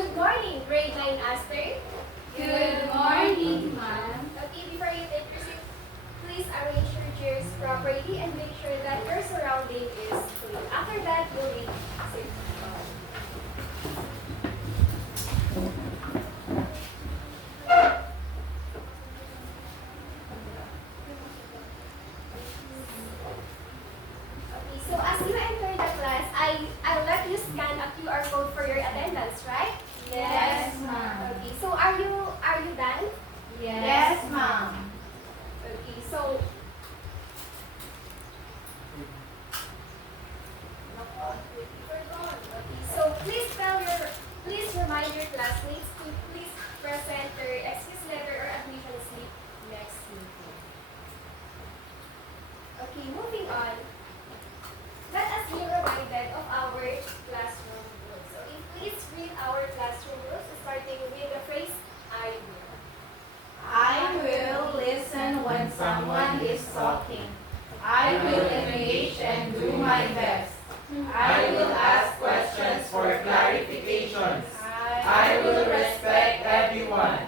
Good morning, grade 9 Aster. Good morning, ma'am. Okay, before you take your seat, please arrange your chairs properly and make sure that your surrounding is clean. After that, you'll read sit. Okay, so as you enter the class, I'll let you scan a QR code for your attendance, right? Yes, ma'am. Okay, so are you done? Yes, ma'am. Okay, so please remind your classmates to please present their excuse letter or admission slip next meeting. Okay, moving on. Let us be reminded of our classroom rules. Okay, please read our classroom rules starting with the phrase I will. I will listen when someone is talking. I will engage and do my best. I will ask questions for clarifications. I will respect everyone.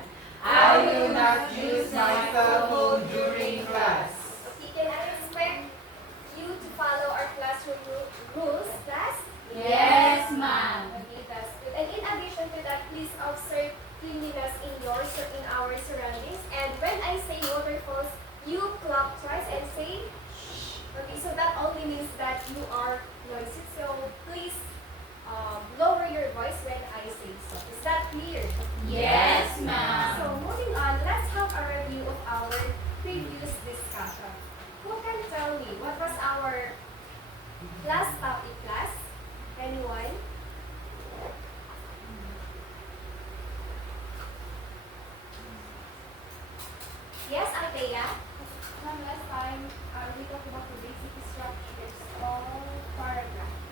I will not use my cell phone during class. Okay, can I expect you to follow our classroom rules, class? Yes, ma'am. Okay, that's good. And in addition to that, please observe cleanliness in our surroundings. And when I say waterfalls, you clap twice and say shh. Okay, so that only means that you are noisy. So please lower your voice when I say so. Is that clear? Yes, So ma'am. moving on, let's have a review of our previous discussion. Who can tell me what was our last topic, class? Anyone? Yes, Althea? Last time, we talked about the basic structures of paragraphs.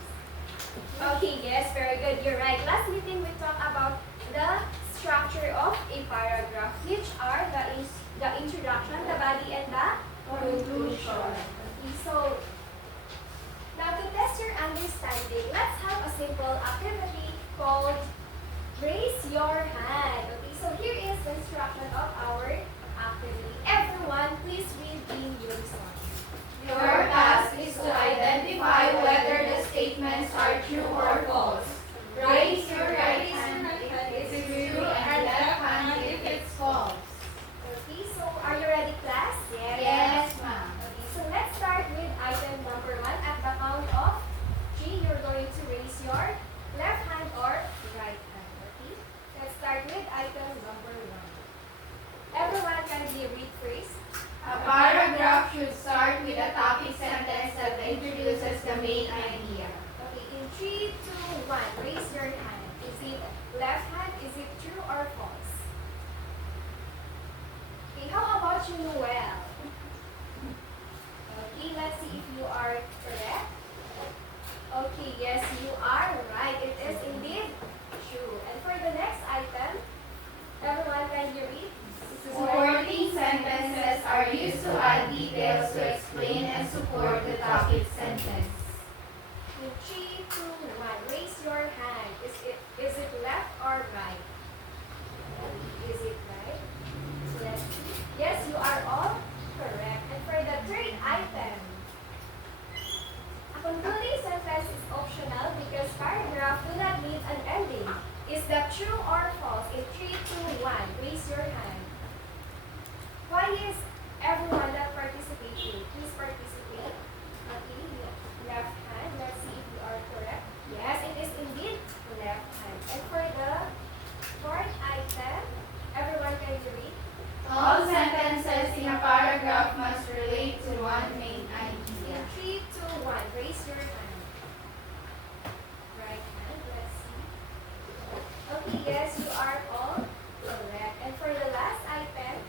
Okay, yes, very good. You're right. Last meeting, we talked about the structure of a paragraph, which are the introduction, the body, and the conclusion. Okay, so now to test your understanding, let's have a simple activity called raise your hand. Okay, so here is the instruction of our activity. Everyone, please read in unison. Your task is to identify whether the statements are true or false. Raise your right hand if it's true and left hand if it's false. Okay, so are you ready, class? Yes, ma'am. Okay, so let's start with item number 1. At the count of 3, you're going to raise your left hand or right hand. Okay, let's start with item number 1. Everyone can read first. A paragraph should start with a topic sentence that introduces the main idea. Okay, in 3, 2, 1, raise your hand. Is it left hand? Is it true or false? Okay, how about you, Noel? Okay, let's see if you are correct. Okay, yes, you are right. It is indeed true. And for the next item, everyone can you read? Supporting sentences are used to add details to explain and support the topic sentence. In 3, 2, 1, raise your hand. Is it left or right? Is it right? Let's see. Yes, you are all correct. And for the third item, a concluding sentence is optional because paragraph do not need an ending. Is that true or false? In 3, 2, 1, raise your hand. Why is everyone that participating? Please participate. Okay, left hand. Let's see if you are correct. Yes, it is indeed left hand. And for the fourth item, everyone can read. All sentences in a paragraph must relate to one main idea. In 3, 2, 1, raise your hand. Right hand. Let's see. Okay, yes, you are all correct. And for the last item,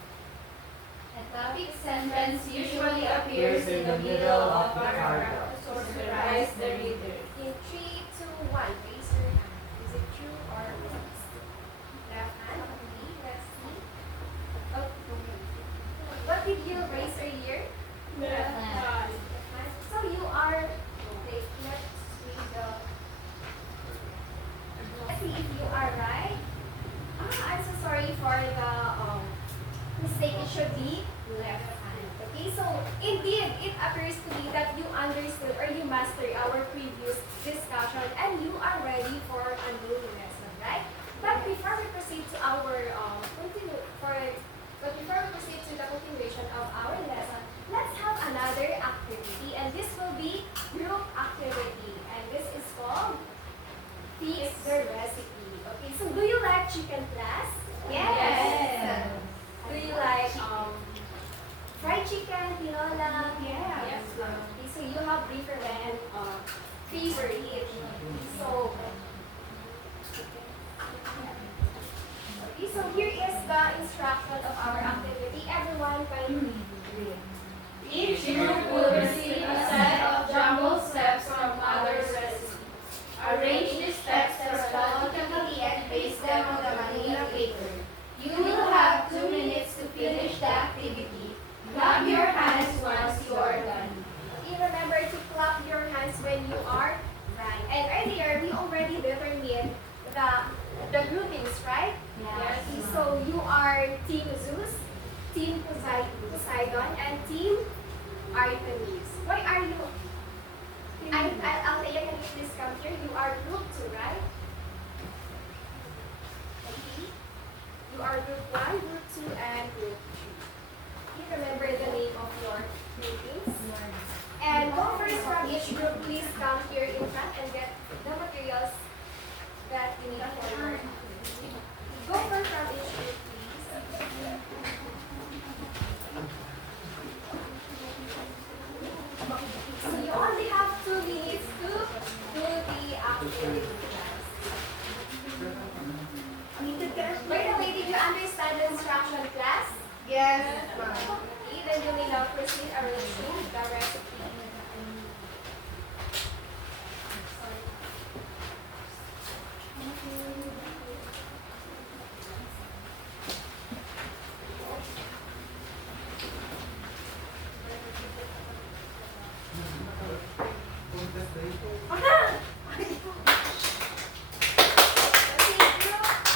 A topic sentence usually appears in the middle of a paragraph to surprise the reader. in 3, 2, 1, raise your hand. Is it true or false? Left hand. Okay, let's see. Okay. What did you raise earlier? Left hand. Left hand. So you are, okay, let's read the, let's see if you are right. I'm so sorry for the mistake. It should be left hand. Okay, so indeed, it appears to me that you understood or you mastered our previous discussion and you are ready for a new lesson, right? But before we proceed to our before we proceed to the continuation of our lesson, let's have another activity, and this will be group activity, and this is called Fix the Recipe. Okay, so do you like chicken, class? Yes. Do you like fried chicken, tinola? Yes. Okay, so you have different favorite. So, okay, so here is the instruction of our activity. Everyone can read. Each group will receive a set of jumbled steps from others' recipes. Arrange the steps chronologically and paste them on the manila paper. You will have 2 minutes to finish the activity. Clap your hands once you are done. Okay, remember to clap your hands when you are done. And earlier, we already determined the groupings, right? Yes. So you are Team Zeus, Team Poseidon, and Team Artemis. Why are you? Althea, can you please come here? You are group 2, right? Okay. You are group 1, group 2, and group 3. You remember the name of your groupings. And go first from each group. Please come here in front and get the materials that you need for your activity. Go first from each group, please. So you only have 2 minutes to do the activity, guys. By the way, did you understand the instruction, class? Yes. Okay, then you may now proceed arranging the recipe.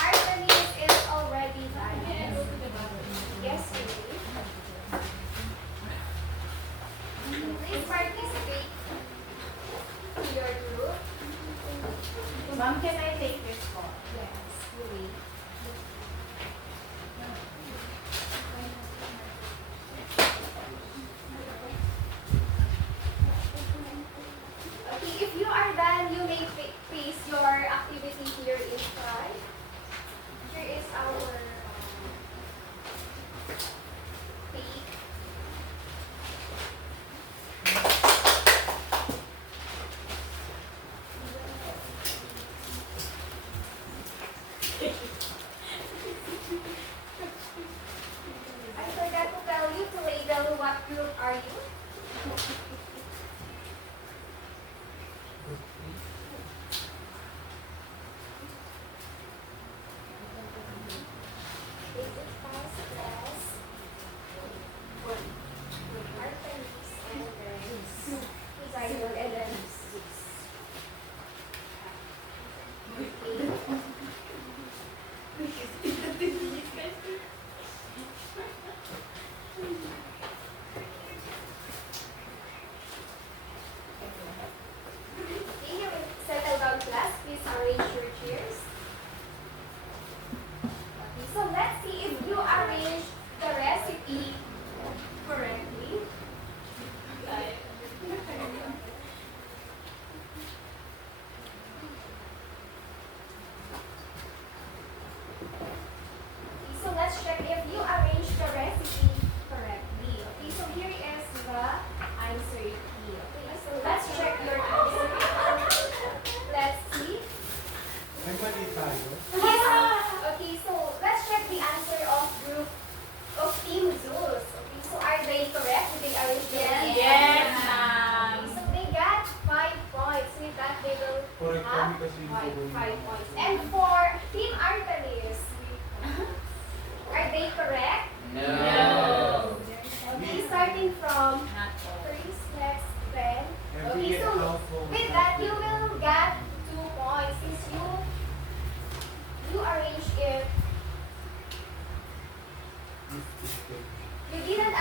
Artemis is already done. Yes, please participate to your group. Ma'am, can I take this call? Yes, you may. Okay, if you are done, you may paste your activity here in front. Here is our page. I forgot to tell you to label what group are you. Is it fast as Artemis and then Poseidon and then Zeus?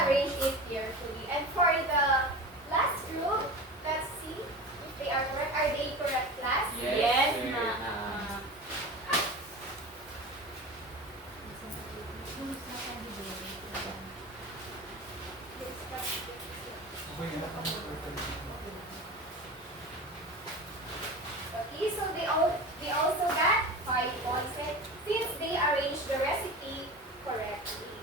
arrange it carefully. And for the last group, let's see if they are correct. Are they correct, class? Yes, sir. ma'am. Okay, so they also got 5 points since they arranged the recipe correctly.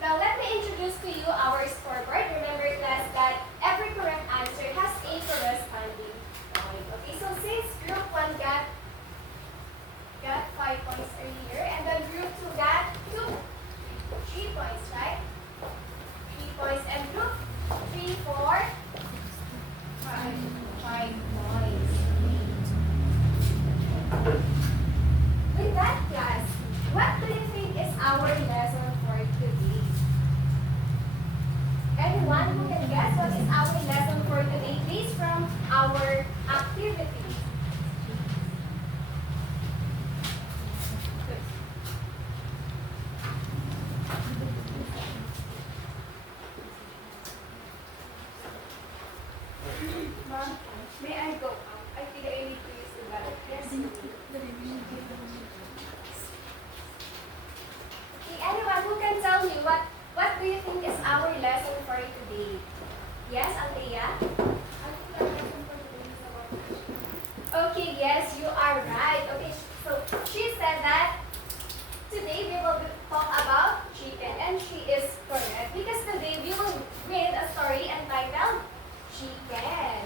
Now let me introduce to you our scoreboard. Remember, class, that every correct answer has a corresponding point. Okay, so since group 1 got 5 points earlier, and then group 2 got 3 points, right? 3 points, and group 3, 4, 5 points. With that, class, what do you think is our lesson for today? Anyone who can guess what is our lesson for today based from our activity? Ma'am, may I go out? I think I need to use the bathroom. Yes. Okay, anyone who can tell me what do you think is our lesson for today? Yes, Althea? Okay, yes, you are right. Okay, so she said that today we will talk about chicken, and she is correct because today we will read a story entitled Chicken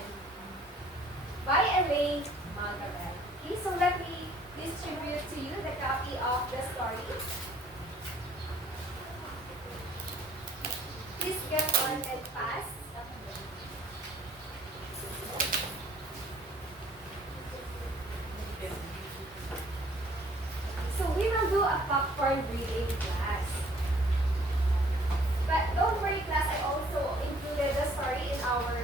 by Elaine Margaret. Okay, so let me distribute to you the copy of the story. Please get on and pass. So we will do a popcorn reading class. But don't worry, class, I also included the story in our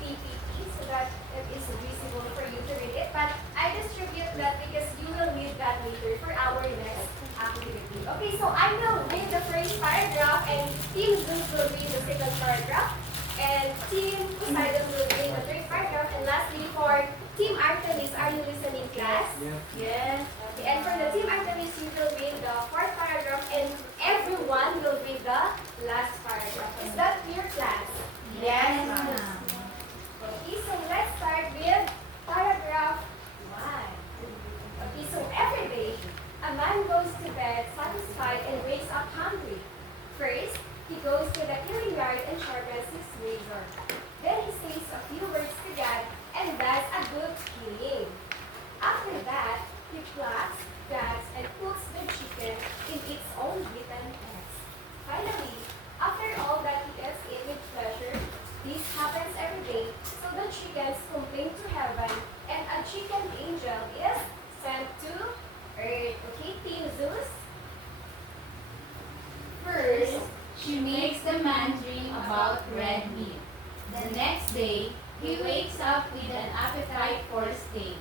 PPT so that it is visible for you to read it. But I distribute that because you will read that later for our next activity. Okay, so I will read the first paragraph and Team Zeus will read the second paragraph. And Team Poseidon will read the third paragraph. And lastly, for Team Artemis, are you listening, class? Yes. Okay, and for the Team Artemis, you will read the fourth paragraph and everyone will read the last paragraph. Is that clear, class? Yes, ma'am. Okay, so let's start with paragraph 1. Okay, so every day, a man goes to bed satisfied and wakes up hungry. First, he goes to the killing yard and sharpens his razor. Then he says a few words to God and does a good killing. After that, he plucks, cuts, and cooks the chicken in its own beaten eggs. Finally, after all that he eats it with pleasure, this happens every day, so the chickens complain to heaven, and a chicken angel is sent to earth. Okay, Team Zeus? First, she makes the man dream about red meat. The next day, he wakes up with an appetite for steak.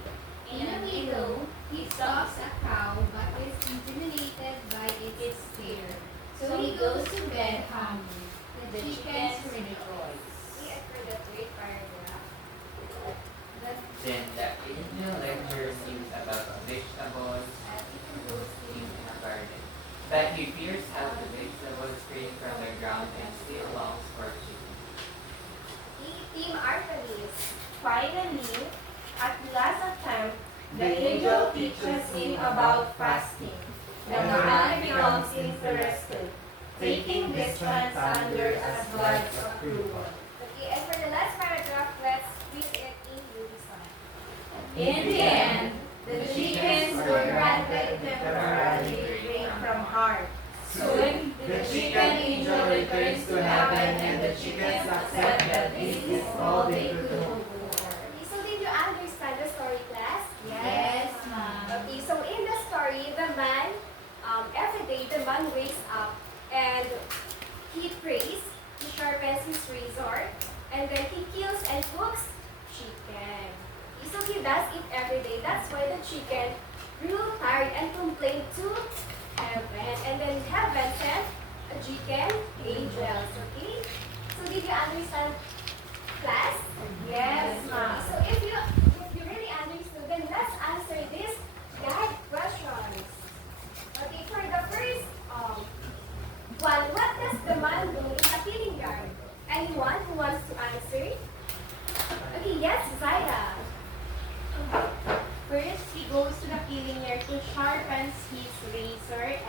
In the middle, he stalks a cow but is intimidated by its stare. So he goes to bed hungry. The chickens rejoice. See, I forgot the third paragraph. Then the angel lectures him about vegetables in a garden. But he fears how the vegetables spring from the ground and still longs for chicken. Team Artemis. Finally, at the last attempt, the angel teaches him about fasting. The man becomes interested, taking this under as God's approval. Okay, and for the last paragraph, let's read it in unison. In the end, the chickens were granted temporary break from heart. Soon, the chicken angel returns to heaven and the chickens accept that this is all they could hope for. Okay, so did you understand the story, class? Yes, ma'am. Okay, so in the story, the man, every day the man wakes up and he prays, he sharpens his razor, and then he kills and cooks chicken. Okay, so he does it every day. That's why the chicken grew tired and complained to heaven. And then heaven sent a chicken angels. Okay? So did you understand, class? Yes, ma'am. So if you really understood, then let's answer these guide questions. Okay, for the first one, what does the man do in a killing yard? Anyone who wants to answer? Okay, yes, Zaira. First, he goes to the killing yard to sharpen his razor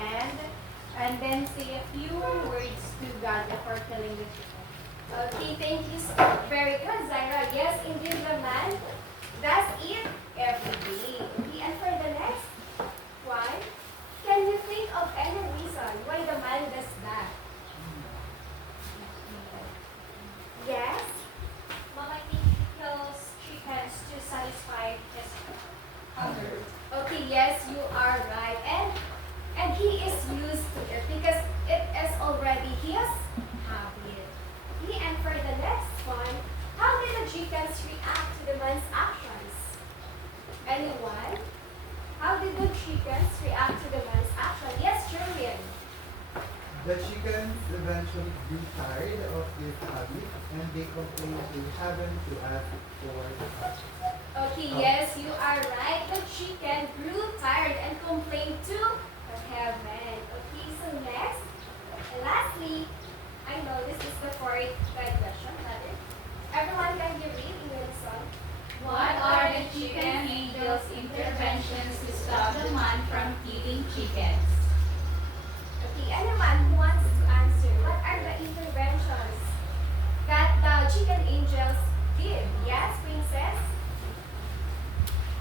and then say a few words to God before killing the chicken. Okay, thank you. Very good, Zaira. Yes, indeed, the man does it every day. Okay, and for the next one, can you think of any reason why the man does that? Yes? Mom, I think he kills chickens to satisfy his hunger. Okay, yes, you are right. And he is used to it because it is already his habit. Okay, and for the next one, how did the chickens react to the man's actions? Anyone? How did the chickens react to the man's action? Yes, Julian. The chickens eventually grew tired of this habit and they complained to heaven to ask for help. Okay, yes, you are right. The chicken grew tired and complained to heaven. Okay, so next, and lastly, I know this is the fourth guide question, rather. Everyone can you read in unison? What are the chicken angels' interventions to stop the man from killing chickens? Okay, anyone who wants to answer, what are the interventions that the chicken angels did? Yes, princess?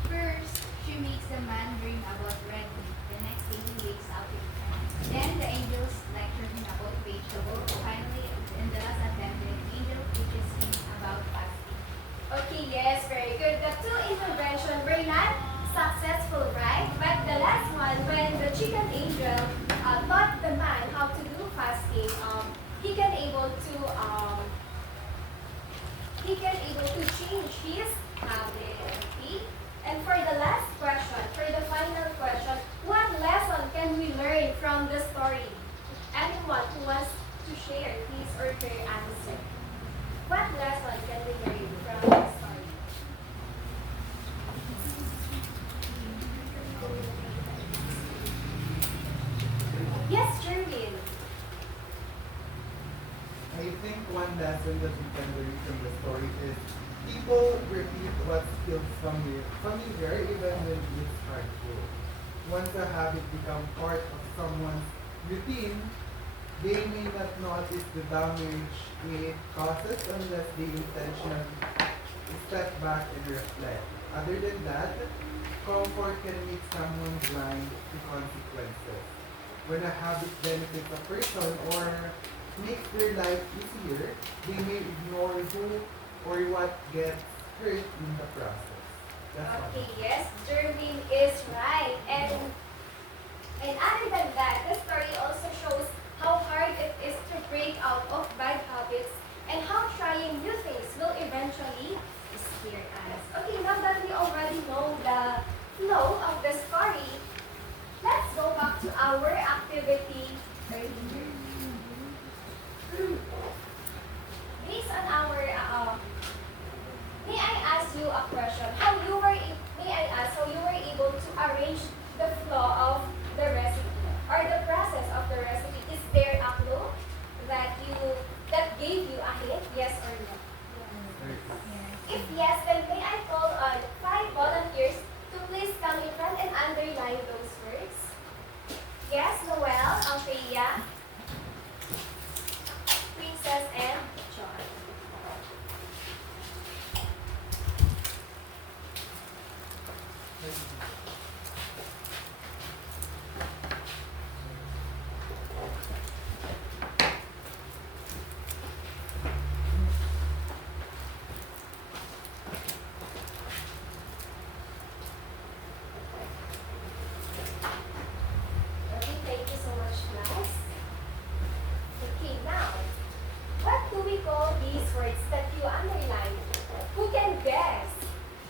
First, she makes the man dream about red meat. The next day he wakes up with them. Then the angels lecture him about vegetables. Finally, in the last attempt, the angel teaches him about fasting. Okay, yes, very good. The two interventions were not successful, right? But the last one, when the chicken angel taught the man how to do fasting, he can able to change his habit. Okay? And for the last question, for the final question, what lesson can we learn from the story? Anyone who wants to share his or her answer? What lesson can we learn from the story? Yes, Jervin. I think one lesson that we can learn from the story is people repeat what feels familiar even when it's hurtful. Once a habit becomes part of someone's routine, they may not notice the damage it causes unless they intentionally step back and reflect. Other than that, comfort can make someone blind to consequences. When a habit benefits a person or makes their life easier, they may ignore who or what gets hurt in the process. That's all. Okay, yes, Jervin is right. And other than that, the story also shows how hard it is to break out of bad habits and how trying new things will eventually scare us. Okay, now that we already know the flow of the story, let's go back to our activity earlier. Based on our, may I ask you a question? May I ask how you were able to arrange the flow of the recipe or the process of the recipe? Is there a clue that gave you a hint? Yes or no? If yes, then may I call on 5 volunteers to please come in front and underline those words? Yes, Noel, Althea, Princess, and John. Okay, thank you so much, class. Okay, now, what do we call these words that you underline? Who can guess?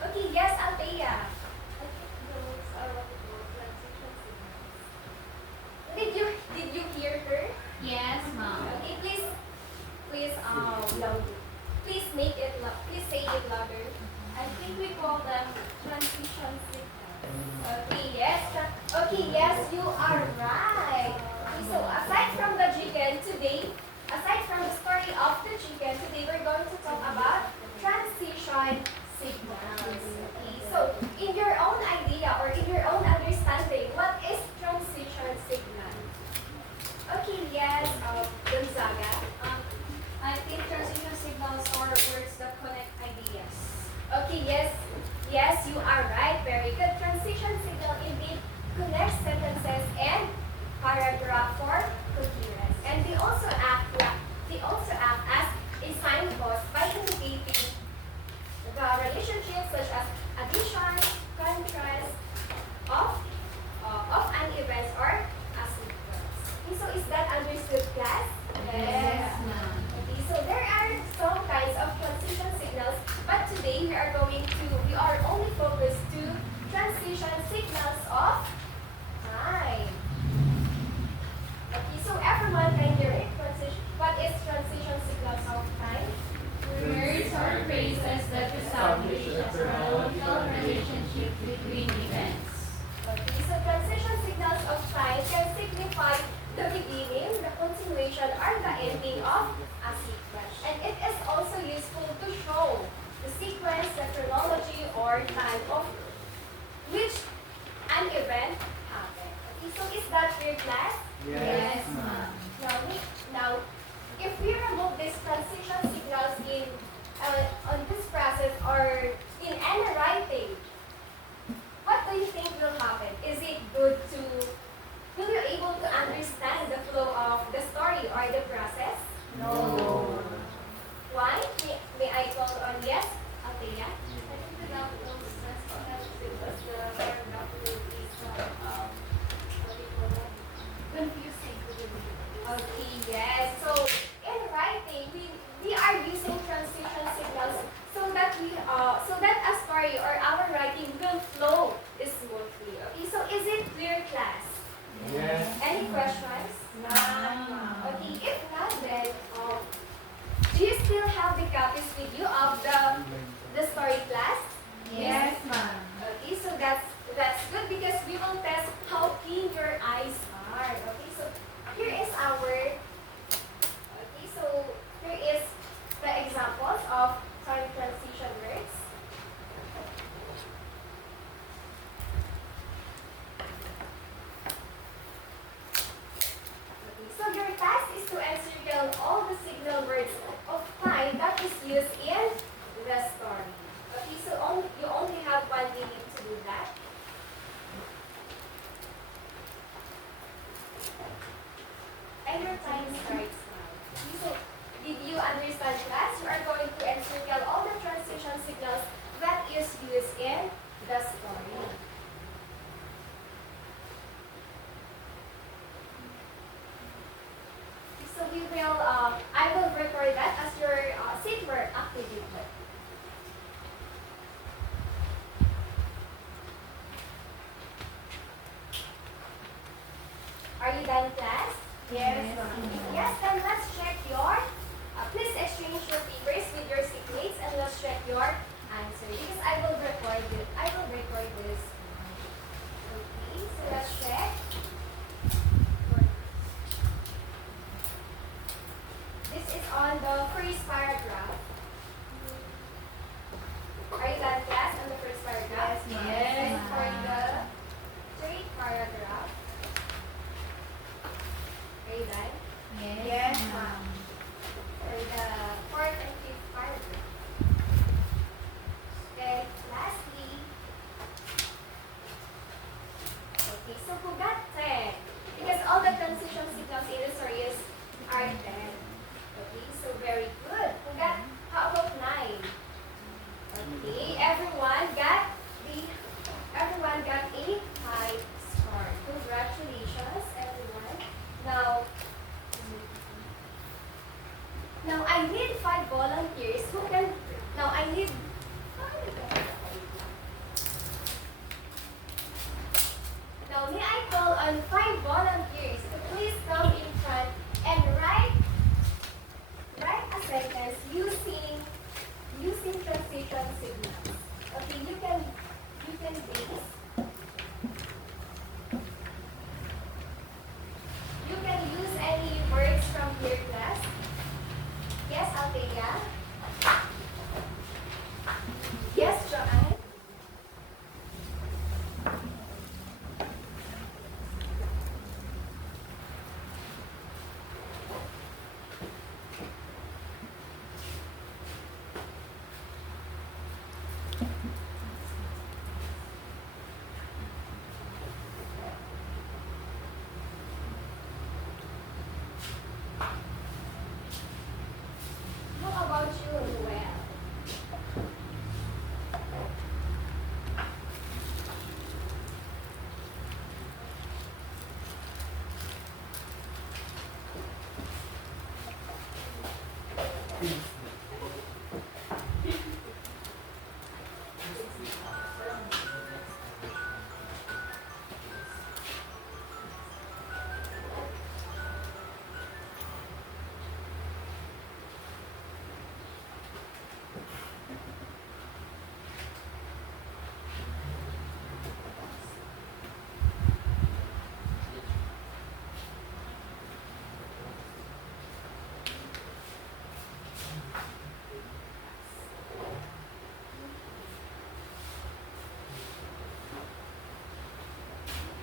Okay, yes, Althea. Okay, go. signals. Okay, yes. Okay, yes, you are right. Okay, so aside from the chicken today, aside from the story of the chicken, today we're going to talk about transition signals. Okay, so in your own idea or in your own understanding, what is transition signal? Okay, yes, Gonzaga. I think transition signals are words that connect ideas. Okay, yes, yes, you are right. Very good. Transition signal indeed connects sentences and paragraph for coherence. And they also act as a signpost by indicating the relationships such as addition, contrast of an event or a sequence. Okay, so is that understood, class? Yes, ma'am. Okay, so there are some kinds of transition signals, but today we are only focused to transition signals of time. Okay, so everyone can hear it. What is transition signals of time? Words or phrases that establish a chronological relationship between events. Okay, so transition signals of time can signify the beginning, the continuation, or the ending of a sequence. And it is also useful to show the sequence, the chronology, or time of which an event happened. Okay, so is that clear, class? Yes, ma'am. Now, if we remove these transition signals in on this process or in any writing, what do you think will happen? Is it good to, will you able to understand the flow of the story or the process? No. Why? May I call on yes? Okay, yeah? I think without those transition signals, the paragraph will be what do you call that? Confusing to the reader. Okay, yes. So in writing, we are using transition signals so that a story or our writing will flow smoothly. Okay, so is it clear, class? Yes. Any questions? None. Okay, if not, then do you still have the copies with you of the story, class? Yes, ma'am. Okay, so that's good because we will test how keen your eyes are. Okay, so here is the examples of time transition words. Okay, so your task is to encircle all the signal words of time that is used in the story. Okay, so you only have 1 minute to do that. And your time starts now. Okay, so did you understand, class? You are going to encircle all the transition signals that is used in the story. So I will record that as your seat work activity. Are you done, class? Yes, ma'am. Yes, then let's check your, please exchange your papers with your seatmates and let's check your answer because I will record it. I will record this. Okay, so let's check. This is on the first paragraph. Are you done, class, on the first paragraph? Yes, ma'am. And for the third paragraph, are you done? Yes, ma'am. For the fourth and fifth paragraph. Then lastly, okay, so who got 10? Because all the transition signals in the stories are 10. Okay, so very good. How about 9? Okay, everyone got a high score. Congratulations, everyone. Now I need 5 volunteers who can. Now I need. Now may I call on 5 volunteers to please come in front and write a sentence using transition signals. Okay, you can be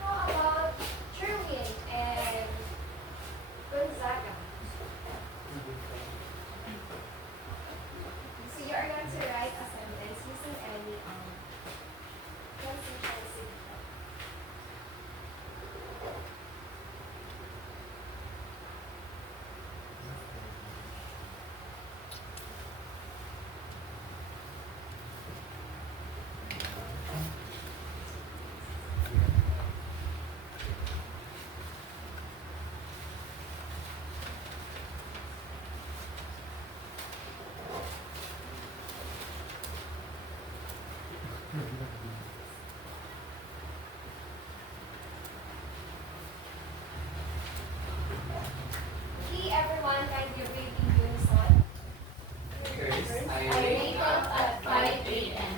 How about Sherwin and Gonzaga? So you are going to write a sentence using any transition signal. Okay, everyone, can you read in unison? First, I I wake up at 5 a.m.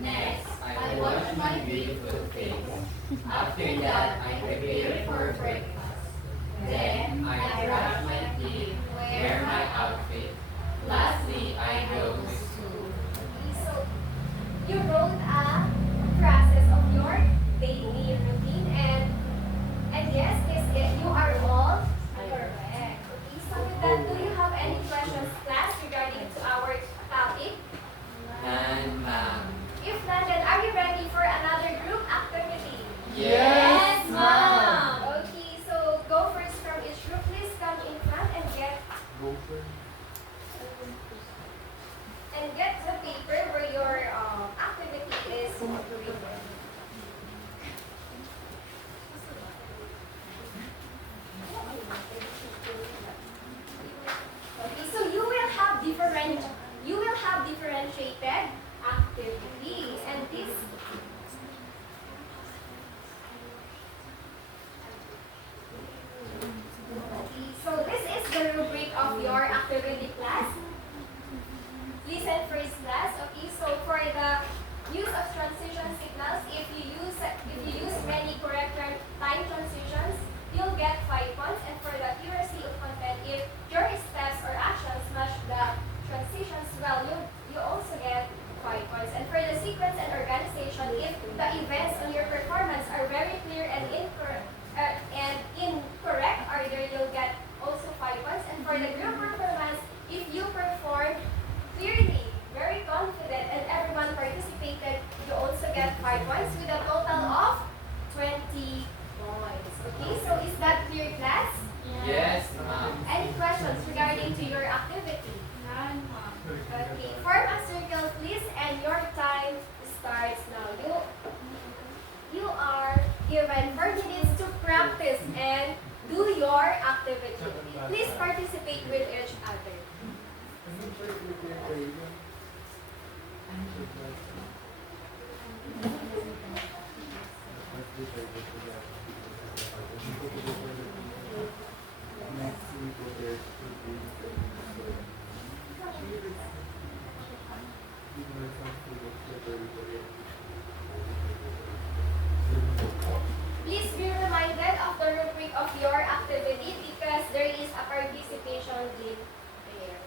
Next, I wash my beautiful face. After that, I prepare for breakfast. Then, I brush my teeth, wear my outfit. Lastly, I go to school. Okay, so you wrote a process of your daily routine and yes, this is, you are all correct. Okay, so with that, do you have any questions, class, regarding to our topic? and If not, then are you ready for another group activity? Yes, ma'am. Okay, so go first from each group. Please come in front Go for and get the paper where your activity is written. Okay, so you will have differentiated activities, and this. Okay, so this is the rubric of your activity class. Listen first, class. Okay, so for the use of transition signals, if you use many correct time transitions, you'll get 5 points. And for the accuracy of content, if your steps or actions match the transitions well, you also get 5 points. And for the sequence and organization, if the events on your performance are very clear and in correct order, you'll get also 5 points. And for the group performance, if you perform clearly, very confident, and everyone participated, you also get 5 points with a total of 20 points. Okay, so is that clear, class? yes, ma'am. Any questions regarding to your activity? None, ma'am. Okay, form a circle, please, and your time starts now. You are given 4 minutes to practice and do your activity. Please participate with each other. Please be reminded of the rubric of your activity because there is a participation game there.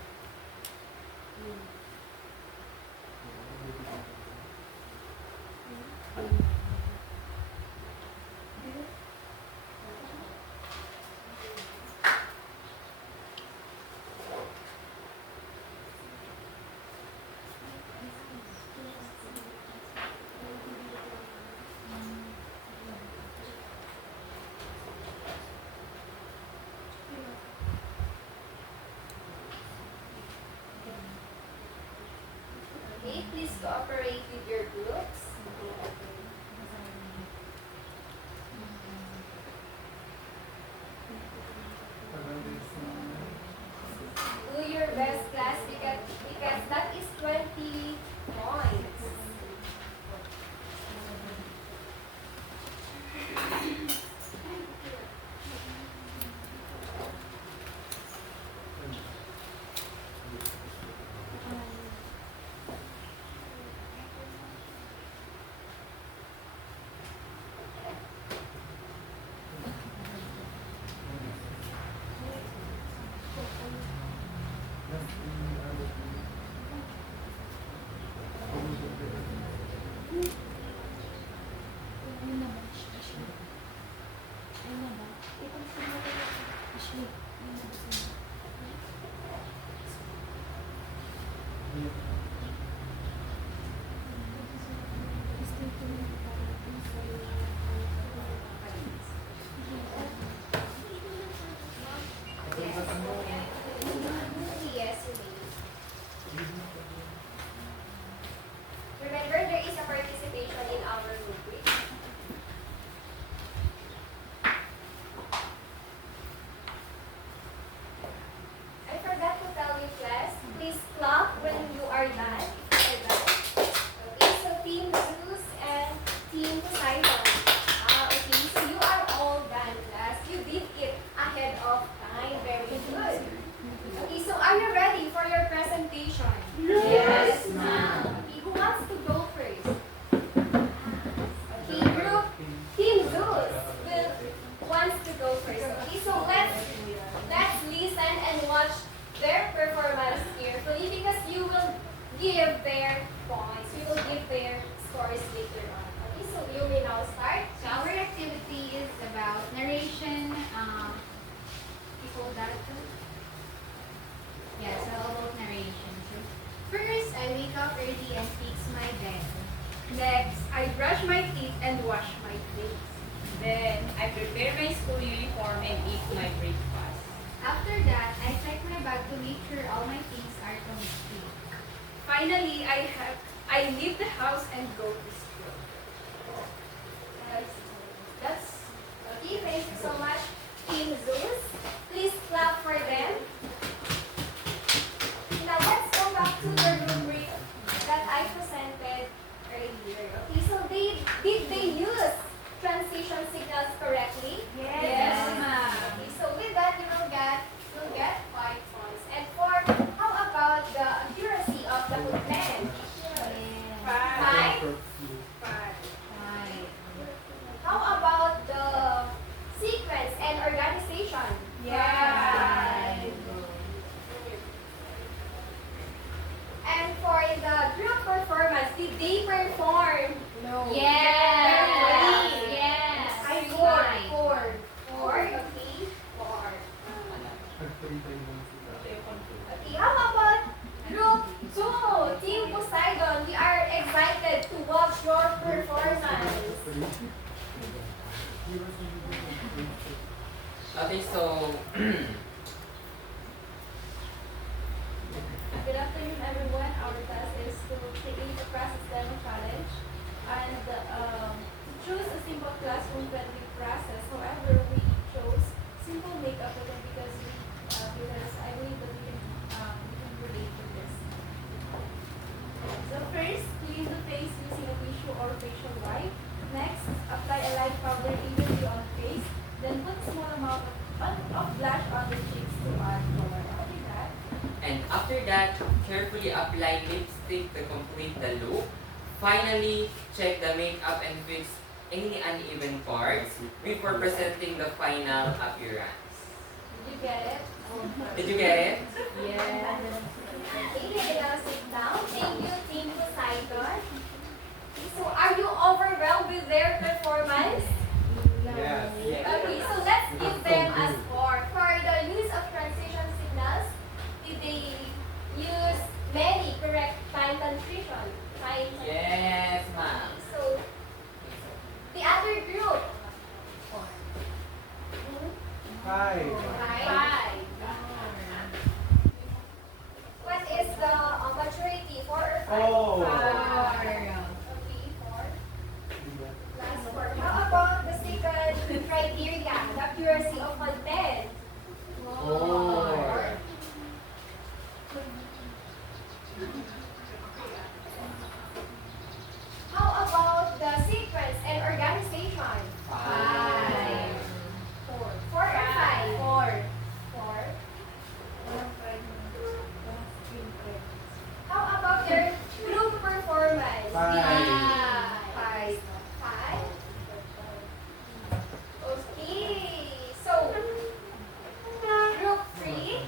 Okay, please cooperate with your groups. Do your best, class, Next, I brush my teeth and wash my face. Then, I prepare my school uniform and eat my breakfast. After that, I check my bag to make sure all my things are complete. Finally, I leave the house and go to school. That's okay. Thank you so much, Team Zeus. Please clap for them. Now let's go back to the rubric that I presented earlier. Okay, so did they use transition signals correctly? Yes, ma'am. Okay, so with that you'll get 5 points. And for how about the accuracy of the movement? Five. How about the sequence and organization? And for the group performance, did they perform? No. Yes. Very Yes. I Fine. four. Okay. 4. Okay, how about group 2? Team Poseidon, we are excited to watch your performance. Okay, so Good afternoon, everyone. Our task is to create a process demo challenge and to choose a simple classroom friendly process. However, we chose simple makeup because I believe that we can relate to this. So first, clean the face using a tissue or facial wipe. Next, apply a light powder evenly on the face. Then put a small amount of blush on the cheeks to add color. after that, carefully apply lipstick to complete the look. Finally, check the makeup and fix any uneven parts before presenting the final appearance. Did you get it? Did you get it? Yeah. Okay, now sit down. Thank you, Team Poseidon. So, are you overwhelmed with their performance? Yes. Okay, so let's give them a score. For the use of transition signals, did they use many correct time transition? Yes, ma'am. So, the other group? 5. 5. What is the maturity? 4 or 5? Oh. 4. Okay, 4. Last 4. How about the second criteria, the accuracy of content? 4. How about the sequence and organization? 5. 4. 4 or 5? 4. 4. How about your group performance? 5. 5. 5. Okay. So, group 3.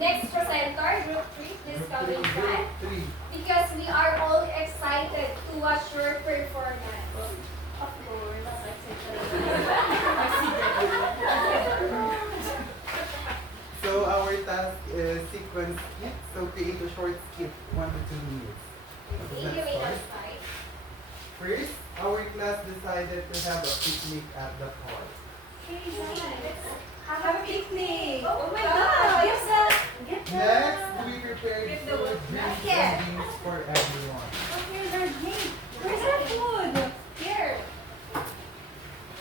Next presenter, group 3, please come in front. 3. Because we are all excited to watch your performance. Of course. So our task is sequence skit. So create a short skit, 1 to 2 minutes. Okay, Let's you may start. now start. First, our class decided to have a picnic at the park. Have a picnic. Oh my God. God. Next, we prepared Get the food, wood. drinks, Yes. and games for everyone. Where's our food? Here.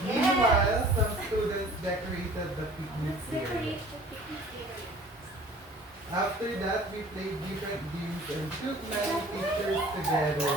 Meanwhile, some students decorated the picnic area. Decorate the picnic area. After that, we played different games and took many pictures together.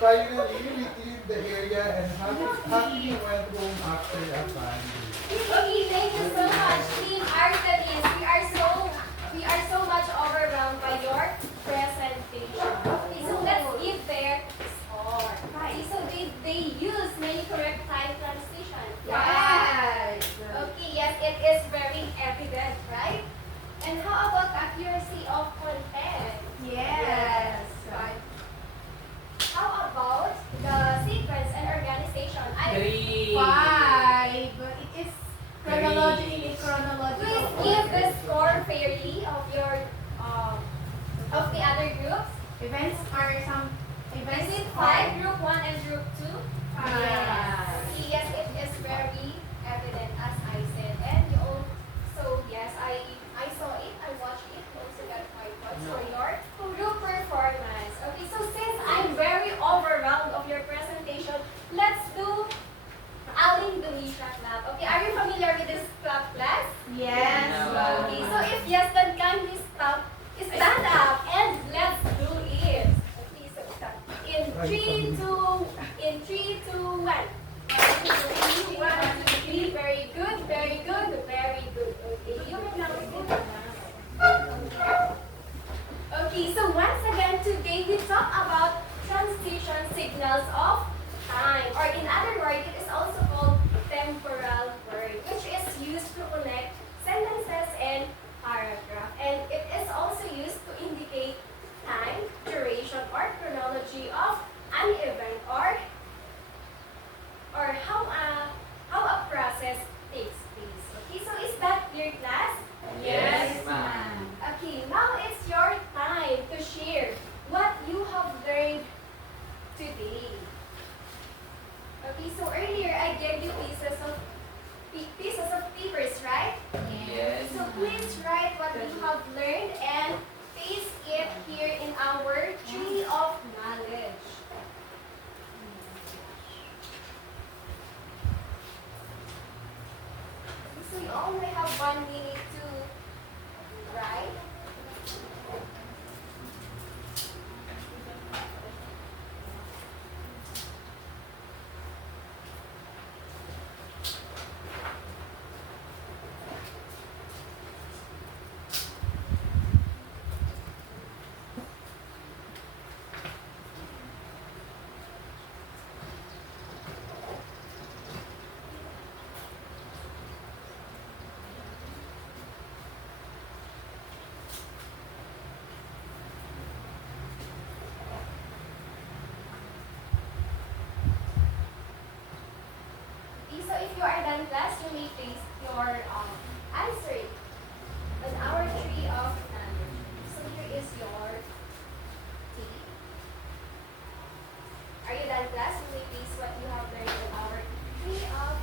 Finally, we cleaned the area and happily went home after a fun day. Okay, thank you so much, Team Artemis. We are so much overwhelmed by your presentation. Okay, so let's give their score. Okay, so they use many correct time transitions. Yes. Okay, yes, it is very evident, right? And how about accuracy of content? Yes. How about the sequence and organization? 3. 5. It is chronological. Please give the score fairly of your events or some Is events? it 5, group 1 and group 2? Yes. Yes, it is very evident as I said. And you also, yes, I saw it, I watched it, also got 5 points for your group performance. Okay, so since I'm very overwhelmed of your presentation, let's do Aling Delisha clap. Okay, are you familiar with this clap class? Yes. No. Okay, so if yes, then kindly stand up and let's do it. Okay, so start. In 3, 2, in 3, 2, 1. 1, 2, 3. Very good, very good, very good. Okay, you can now sit down. Okay, so once again today we talk about transition signals of time, or in other words, it is also called temporal word, which is used to connect sentences and paragraph, and it is also used to indicate time, duration, or chronology of an event, or how a process takes place. Okay, so is that clear, class? Yes, ma'am. Okay, now it's your time to share what you have learned today. Okay, so earlier I gave you pieces of papers, right? Yes. So please write what you have learned and paste it here in our tree of knowledge. So you only have 1 minute to write. Okay, so if you are done, class, you may paste your answer on our tree of knowledge. So here is your tree. Are you done, class? You may paste what you have learned on our tree of knowledge.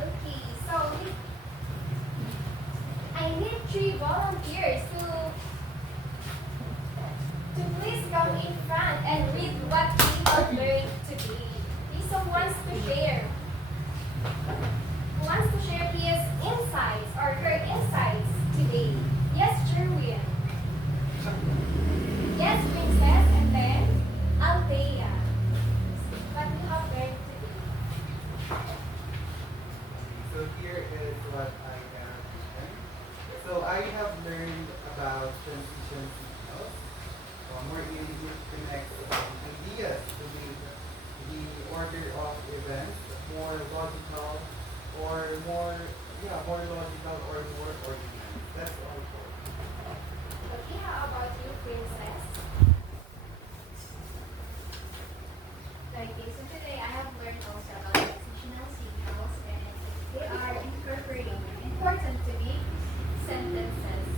Okay, so I need 3 volunteers to please come in front and read what we have learned today. Okay, so who wants to share? Who wants to share his insights or her insights today? Yes, Jerwin. Yes, Princess, and then Althea. What we have learned today. So here is what I have written. So I have learned about transition signals, wherein it connects ideas to the order of events, more logical or more logical or more organized. That's all for me. Okay, how about you, Princess? Okay, so today I have learned also about transitional signals, and they are incorporating important to be sentences.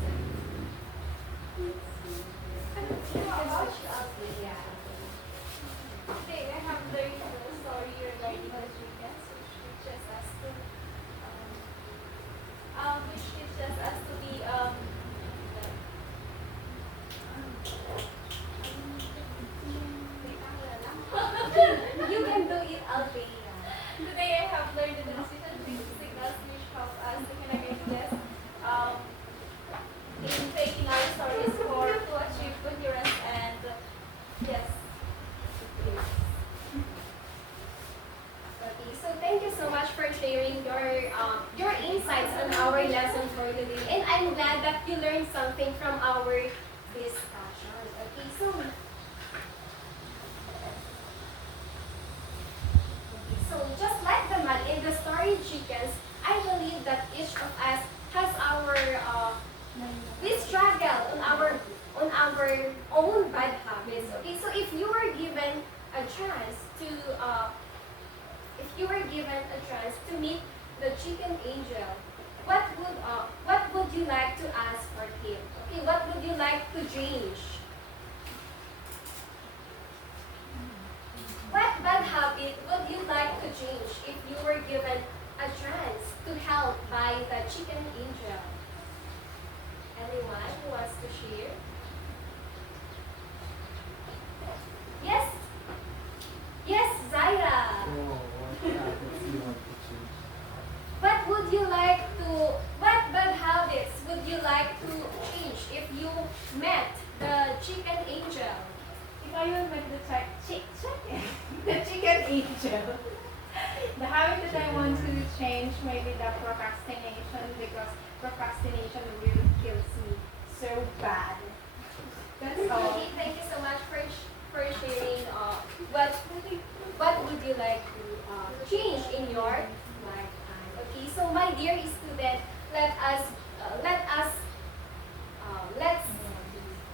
How about you, Althea? Today I have learned the story regarding the chickens, which teaches us to be You can do it, Althea. Today I have learned the transition signals which help us to connect this in taking our stories to achieve coherence and yes. Okay, so thank you so much for sharing your insights on our lesson for today. And I'm glad that you learned something from our discussion. Okay, so just like the man in the story chickens, I believe that each of us has our we struggle on our own bad habits. Okay, so if a chance to, if you were given a chance to meet the chicken angel, what would you like to ask for him? Okay, what would you like to change? What bad habit would you like to change if you were given a chance to help by the chicken angel? Anyone who wants to share? Yes? Yes, Zaira. Oh, what habits you want to change? What bad habits would you like to change if you met the chicken angel? If I will make the the chicken angel, the habit that I want to change maybe the procrastination, because procrastination really kills me so bad. That's all. Okay, thank you so much for sharing. What would you like to change in your lifetime? Okay, so my dear student, let's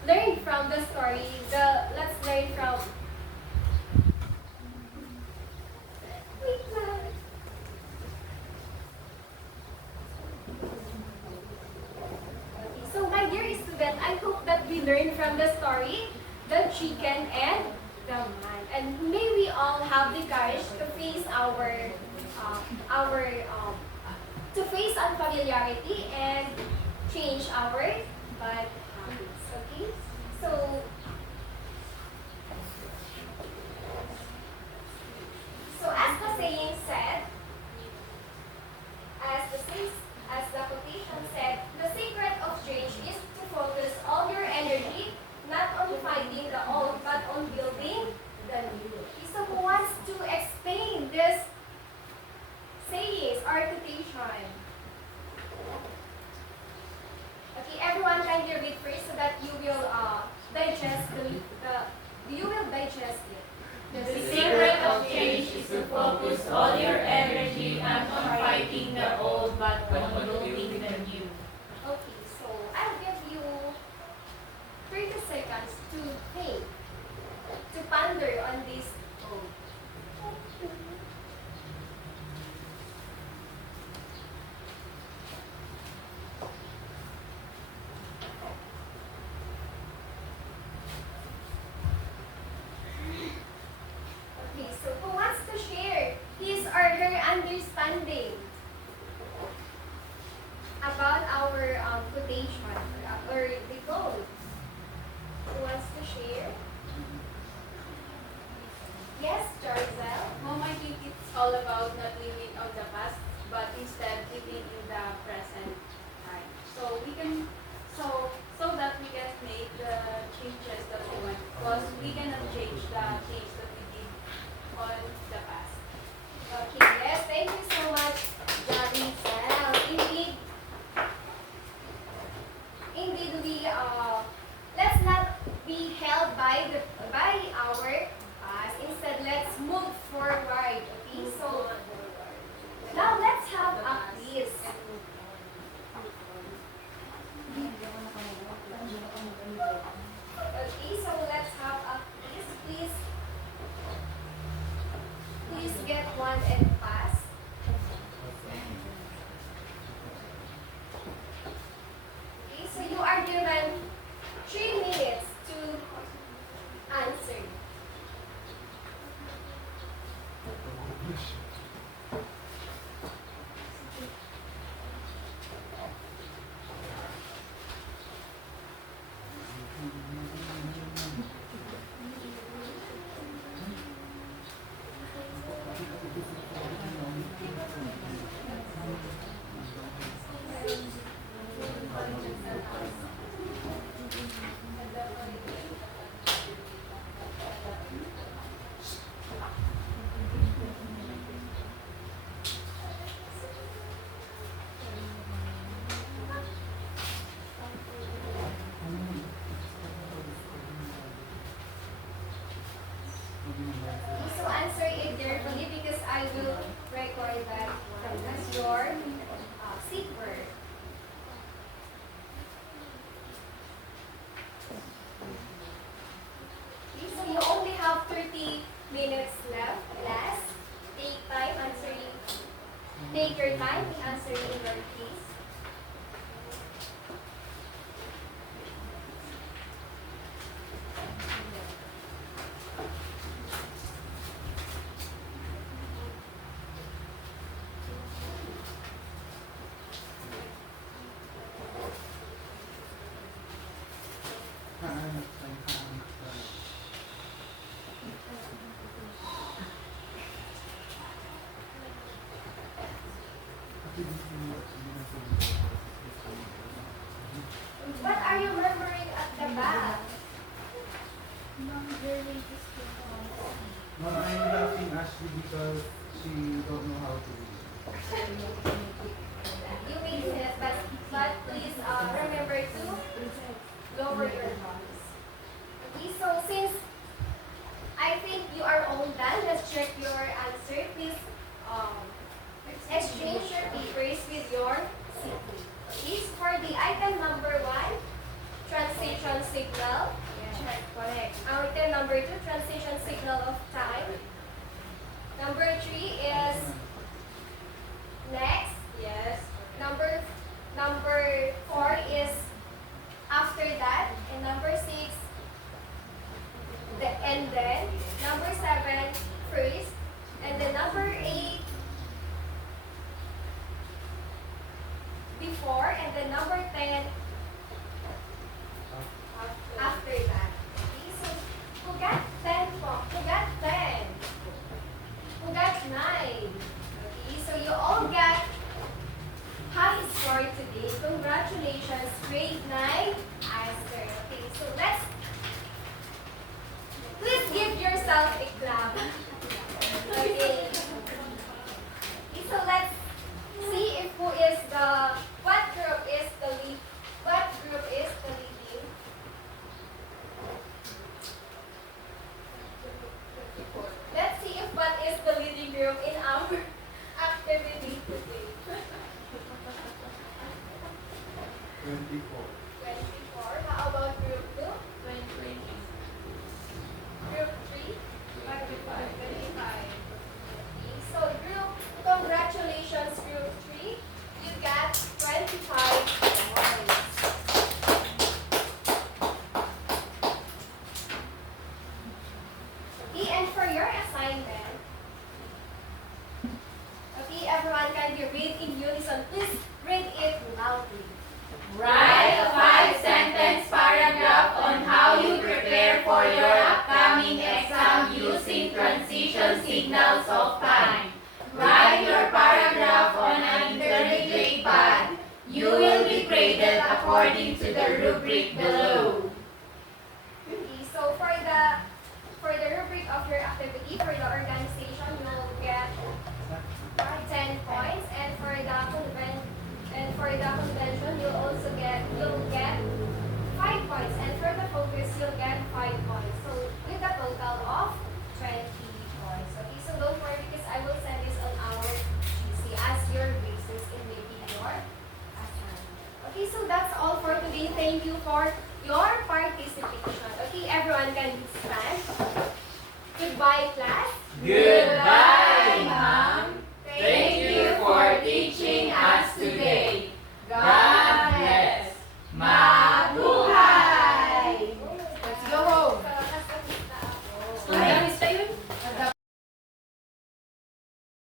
learn from the story. Let's learn from. Wait lang. Okay, so my dear student, I hope that we learn from the story, the chicken and the man, and may we all have the courage to face to face unfamiliarity and change our bad habits. Okay, so as the saying said, as the quotation said, the secret of change is to focus all your energy not on fighting the old, but on building the new. Okay, so who wants to explain this sayings or quotation? Okay, everyone can hear it first so that you will digest it. The secret of change is to focus all your energy not on fighting the old but on building the new. Okay, so I'll give you 30 seconds to think, to ponder on this. Okay, so who wants to share his or her understanding about our quotation or the quote? Who wants to share? Yes, Jarzel? Mom, I think it's all about not living on the past, but instead living in the present time. So we can, so that we can make the changes that we want, because we cannot change the things that we did on the past. Okay, yes, thank you so much, Jarzel. Indeed, let's not be held by our past. Instead, let's move forward. Okay, so now let's have a quiz. Okay, so let's have a quiz. Please get one and pass. Okay, so you are given 3 minutes to answer. So answer it carefully because I will record that as your seat word. Okay, so you only have 30 minutes left. Last, take your time in answering your quiz. What are you remembering at the back? Mom, I'm laughing Ashley because she don't know how to read. You may say it, but please remember to lower your voice. Okay, so since I think you are all done, let's check your answer. Please exchange your papers with your city. Okay, so for the item number 1, transition signal. Check, correct. Item number 2, transition signal of time. Number 3 is next. Yes. Number 4 is after that, and number 6 and then. Number 7 first, and then number 8 before, and then number 10 after that. Okay, so who got 10? Who got 10? Who got 9? Okay, so you all got high score today. Congratulations, grade 9 answer. Okay, so let's please give yourself a clap. Okay. Okay, so let's see if what group is the lead. What group is the leading? Let's see if what is the leading group in our activity today. 24. 24. How about group 2? 20. Group 3? 25. Okay, so congratulations group 3. You got 25 points. Okay, and for your assignment, okay, everyone, can you read in unison? Please read it loudly. Write a 5-sentence paragraph on how you prepare for your upcoming exam using transition signals of time. Write your paragraph on an intermediate pad. You will be graded according to the rubric below. Okay, so for the rubric of your activity, for the organization, you'll get 10 points, and for the convention, you'll get 5 points, and for the focus, you'll get 5 points. So with a total of 20 points. Okay, so don't worry because I will send this on our GC as your basis in making your assignment. Okay, so that's all for today. Thank you for your participation. Okay, everyone can stand. Goodbye, class. Goodbye!